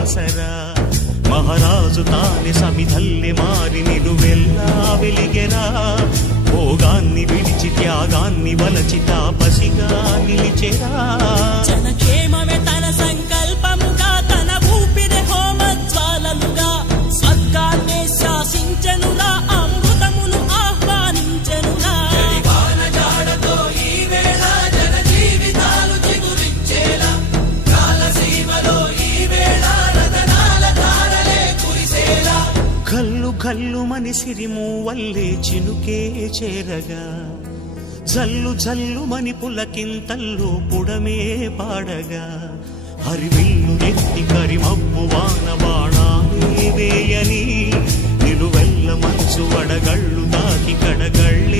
సరా మహారాజు తానే సమిధల్లె మారి నిలువెల్లా వెలిగెరా భోగాన్ని విడిచి త్యాగాన్ని వలచి తాపసిగా నిలిచెరా జనక్షేమమే తన సంకల్పముగా తన ఊపిరి హోమజ్వాలలుగా స్వర్గాన్నే శాసించెనురా అమృతమును ఆహ్వానించెనురా వానజాడతో ఈ వేళ జన జీవితాలు చిగురించేలా కాలసీమలో ఈ వేళ రతనాల ధారలే కురిసేలా కల్లు కల్లు మని సిరిము వల్లే చినుకే చేరగా జల్లు జల్లు మని పులకింతల్లు పుడమే పాడగా హరివిల్లు ఎత్తి కరిమబ్బు వాన బాణాలే వేయని నిలువెల్ల మంచు వడగళ్ళు దాకి కడగళ్ళ